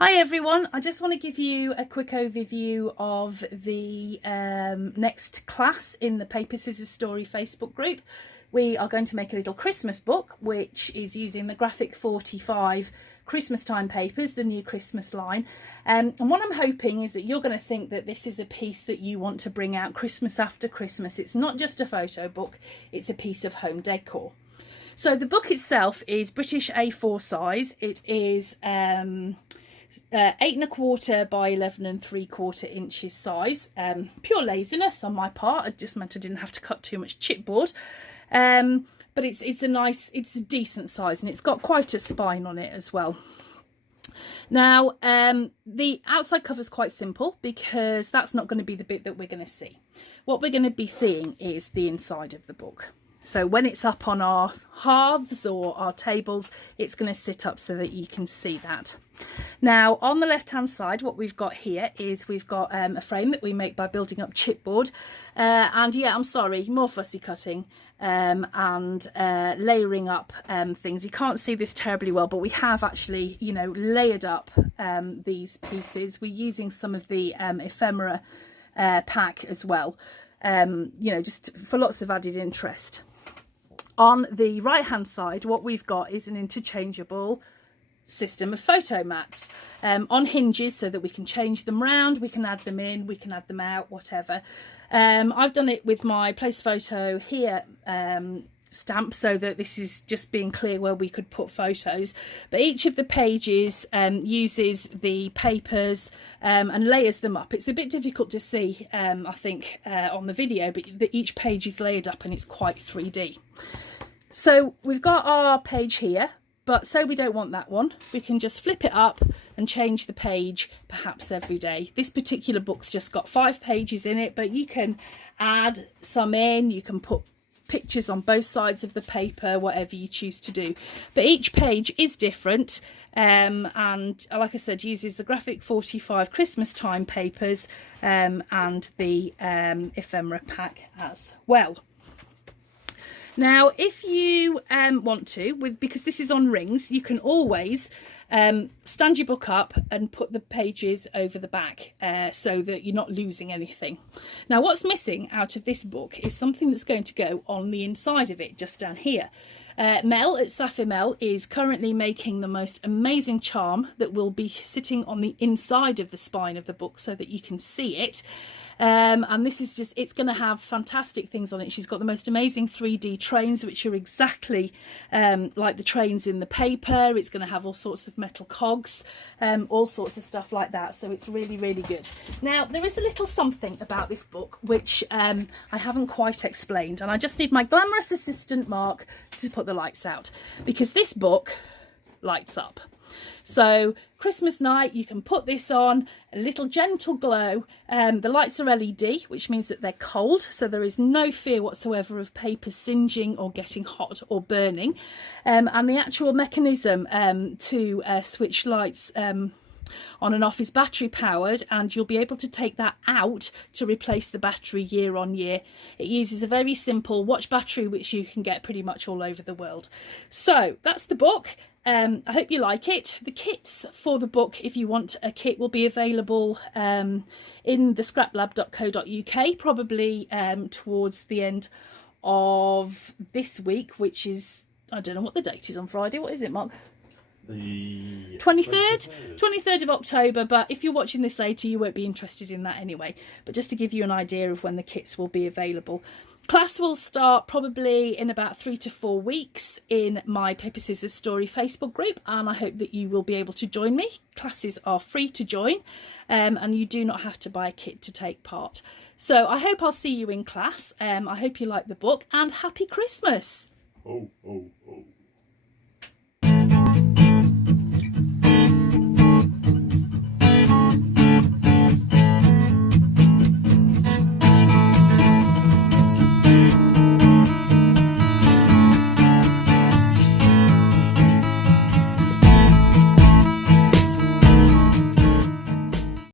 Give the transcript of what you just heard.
Hi everyone, I just want to give you a quick overview of the next class in the Paper Scissors Story Facebook group. We are going to make a little Christmas book which is using the Graphic 45 Christmas time papers, the new Christmas line. And what I'm hoping is that you're going to think that this is a piece that you want to bring out Christmas after Christmas. It's not just a photo book, it's a piece of home decor. So the book itself is British A4 size. It is 8 1/4 by 11 3/4 inches size. Pure laziness on my part. It just meant I didn't have to cut too much chipboard. But it's a decent size, and it's got quite a spine on it as well. Now, the outside cover is quite simple because that's not going to be the bit that we're going to see. What we're going to be seeing is the inside of the book. So when it's up on our halves or our tables, it's going to sit up so that you can see that. Now, on the left hand side, what we've got here is we've got a frame that we make by building up chipboard. And yeah, I'm sorry, more fussy cutting and layering up things. You can't see this terribly well, but we have actually, you know, layered up these pieces. We're using some of the ephemera pack as well, you know, just for lots of added interest. On the right hand side, what we've got is an interchangeable system of photo mats on hinges so that we can change them round, we can add them in, we can add them out, whatever. I've done it with my place photo here stamp so that this is just being clear where we could put photos, but each of the pages uses the papers and layers them up. It's a bit difficult to see I think on the video, but each page is layered up and it's quite 3D. So we've got our page here, but say we don't want that one, we can just flip it up and change the page perhaps every day. This particular book's just got 5 pages in it, but you can add some in, you can put pictures on both sides of the paper, whatever you choose to do. But each page is different and like I said, uses the Graphic 45 Christmas time papers and the ephemera pack as well. Now, if you want to, because this is on rings, you can always stand your book up and put the pages over the back so that you're not losing anything. Now, what's missing out of this book is something that's going to go on the inside of it, just down here. Mel at Sapphire Mel is currently making the most amazing charm that will be sitting on the inside of the spine of the book so that you can see it. And this is just, it's going to have fantastic things on it. She's got the most amazing 3D trains, which are exactly like the trains in the paper. It's going to have all sorts of metal cogs, all sorts of stuff like that. So it's really, really good. Now, there is a little something about this book which I haven't quite explained, and I just need my glamorous assistant Mark to put the lights out, because this book lights up. So Christmas night, you can put this on, a little gentle glow. The lights are LED, which means that they're cold, so there is no fear whatsoever of paper singeing or getting hot or burning. And the actual mechanism to switch lights on and off is battery powered, and you'll be able to take that out to replace the battery year on year. It uses a very simple watch battery which you can get pretty much all over the world. So that's the book. I hope you like it. The kits for the book, if you want a kit, will be available in the scraplab.co.uk probably towards the end of this week, which is, I don't know what the date is on Friday. What is it, Mark? The 23rd of October, but if you're watching this later you won't be interested in that anyway. But just to give you an idea of when the kits will be available. Class will start probably in about 3 to 4 weeks in my Paper Scissors Story Facebook group, and I hope that you will be able to join me. Classes are free to join and you do not have to buy a kit to take part. So I hope I'll see you in class. I hope you like the book, and happy Christmas. Oh.